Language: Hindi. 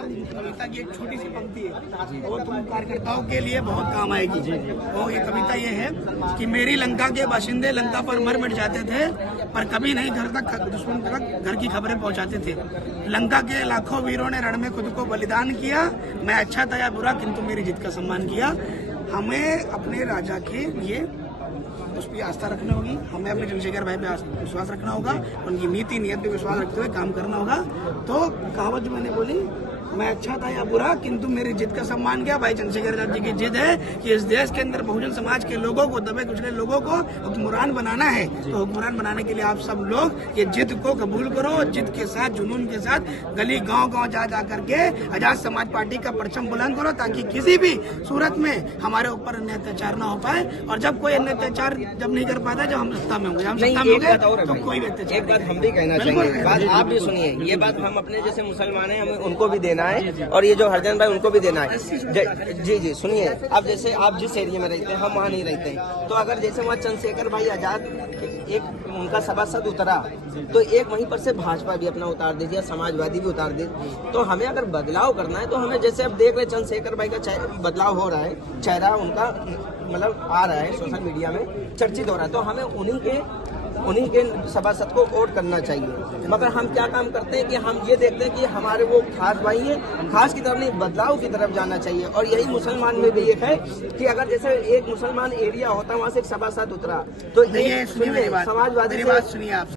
कविता की एक छोटी सी पंक्ति है, वो तुम कार्यकर्ताओं के लिए बहुत काम आएगी। वो ये कविता ये है कि मेरी लंका के बाशिंदे लंका पर मर मिट जाते थे, पर कभी नहीं घर तक दुश्मन तक घर की खबरें पहुंचाते थे। लंका के लाखों वीरों ने रण में खुद को बलिदान किया, मैं अच्छा था या बुरा किंतु मेरी जीत का सम्मान किया। हमें अपने राजा के लिए उस पर आस्था रखनी होगी, हमें अपने चंद्रशेखर भाई पे विश्वास रखना होगा, उनकी नीति नियत पे विश्वास रखते हुए काम करना होगा। तो कहावत जो मैंने बोली, मैं अच्छा था या बुरा किंतु मेरी जिद का सम्मान किया, भाई चंद्रशेखर जी की जिद है कि इस देश के अंदर बहुजन समाज के लोगों को, दबे कुचले लोगों को हुक्मरान बनाना है। तो हुक्मरान बनाने के लिए आप सब लोग ये जिद को कबूल करो, जिद के साथ जुनून के साथ गली गांव जा करके आजाद समाज पार्टी का परचम बुलंद करो, ताकि किसी भी सूरत में हमारे ऊपर अन्य अत्याचार न हो पाए। और जब कोई अन्य अत्याचार जब नहीं कर पाता, जब हम सत्ता में होंगे, हम सत्ता में होंगे तो कोई भी अत्याचार। एक बात हम भी कहना चाहेंगे, बात आप भी सुनिए, ये बात हम अपने जैसे मुसलमान हैं, हमें उनको भी देना है और ये जो हरजन भाई उनको भी देना है। जी सुनिए, अब जैसे आप जिस एरिया में रहते हैं, हम वहाँ नहीं रहते हैं, तो अगर जैसे वहाँ चंद्रशेखर भाई आजाद एक उनका सभासद उतरा, तो एक वहीं पर से भाजपा भी अपना उतार दीजिए, समाजवादी भी उतार दीजिए। तो हमें अगर बदलाव करना है, तो हमें जैसे अब देख रहे चंद्रशेखर भाई का बदलाव हो रहा है, चेहरा उनका मतलब आ रहा है, सोशल मीडिया में चर्चित हो रहा है, तो हमें उन्हीं के सभासद को वोट करना चाहिए। मगर हम क्या काम करते हैं कि हम ये देखते हैं कि हमारे वो खास भाई हैं, खास की तरफ नहीं बदलाव की तरफ जाना चाहिए। और यही मुसलमान में भी एक है कि अगर जैसे एक मुसलमान एरिया होता है, वहाँ से एक सभासद उतरा, तो एक समाजवादी बात सुनिए आप।